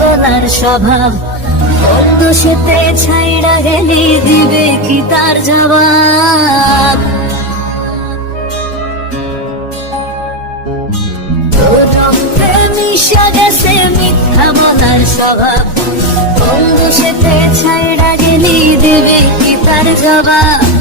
বলার স্বভাব, অন্য সেতে ছাইড়া গেলি দিবে কি তার জবাব। তোর রক্তে মিশা গেছে মিথ্যা বলার স্বভাব, অন্য সেতে ছাইড়া গেলি দিবে কি তার জবাব।